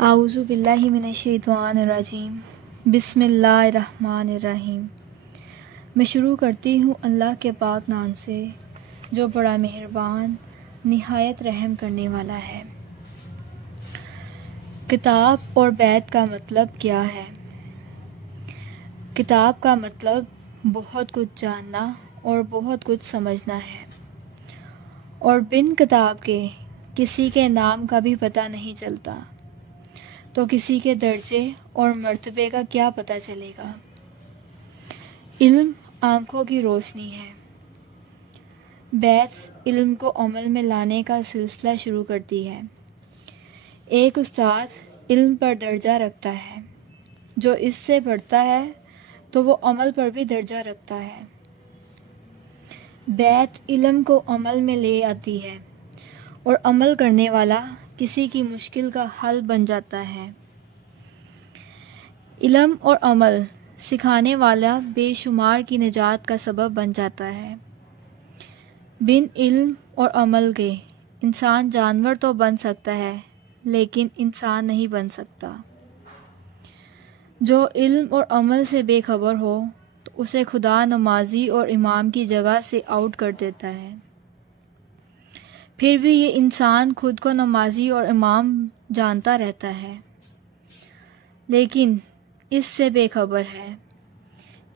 आऊज़ु बिल्लाहि मिनश्शैतानिर्रजीम बिस्मिल्लाहिर्रहमानिर्रहीम। मैं शुरू करती हूँ अल्लाह के पाक नाम से जो बड़ा मेहरबान निहायत रहम करने वाला है। किताब और बैत का मतलब क्या है? किताब का मतलब बहुत कुछ जानना और बहुत कुछ समझना है, और बिन किताब के किसी के नाम का भी पता नहीं चलता, तो किसी के दर्जे और मर्तबे का क्या पता चलेगा। इल्म आँखों की रोशनी है। बैत इल्म को अमल में लाने का सिलसिला शुरू करती है। एक उस्ताद इल्म पर दर्जा रखता है, जो इससे बढ़ता है तो वो अमल पर भी दर्जा रखता है। बैत इल्म को अमल में ले आती है और अमल करने वाला किसी की मुश्किल का हल बन जाता है। इल्म और अमल सिखाने वाला बेशुमार की निजात का सबब बन जाता है। बिन इल्म और अमल के इंसान जानवर तो बन सकता है, लेकिन इंसान नहीं बन सकता। जो इल्म और अमल से बेखबर हो तो उसे खुदा नमाजी और इमाम की जगह से आउट कर देता है। फिर भी ये इंसान खुद को नमाजी और इमाम जानता रहता है, लेकिन इससे बेखबर है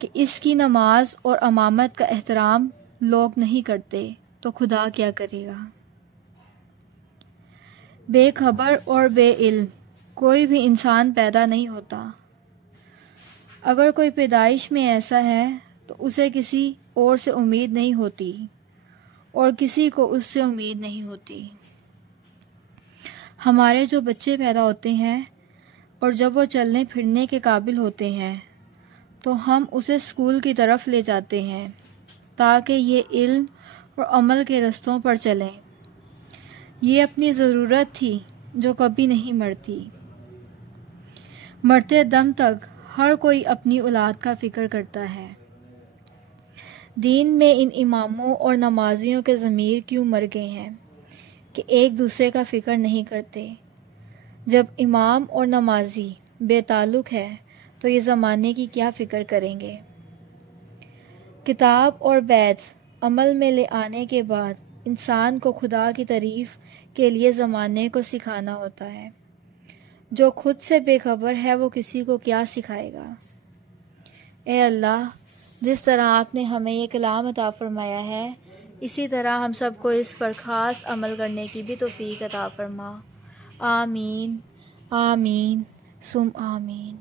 कि इसकी नमाज और अमामत का एहतराम लोग नहीं करते, तो खुदा क्या करेगा। बेखबर और बेइल्म कोई भी इंसान पैदा नहीं होता। अगर कोई पैदाइश में ऐसा है तो उसे किसी और से उम्मीद नहीं होती और किसी को उससे उम्मीद नहीं होती। हमारे जो बच्चे पैदा होते हैं और जब वो चलने फिरने के काबिल होते हैं तो हम उसे स्कूल की तरफ ले जाते हैं ताकि ये इल्म और अमल के रस्तों पर चलें। ये अपनी ज़रूरत थी जो कभी नहीं मरती। मरते दम तक हर कोई अपनी औलाद का फ़िक्र करता है। दीन में इन इमामों और नमाजियों के ज़मीर क्यों मर गए हैं कि एक दूसरे का फ़िक्र नहीं करते। जब इमाम और नमाजी बेताल्लुक़ है तो ये ज़माने की क्या फ़िक्र करेंगे। किताब और बैत अमल में ले आने के बाद इंसान को खुदा की तारीफ़ के लिए ज़माने को सिखाना होता है। जो खुद से बेखबर है वो किसी को क्या सिखाएगा। ए अल्लाह, जिस तरह आपने हमें ये कलाम अता फ़रमाया है, इसी तरह हम सबको इस पर ख़ास अमल करने की भी तौफ़ीक़ अता फ़रमा। आमीन आमीन सुम आमीन।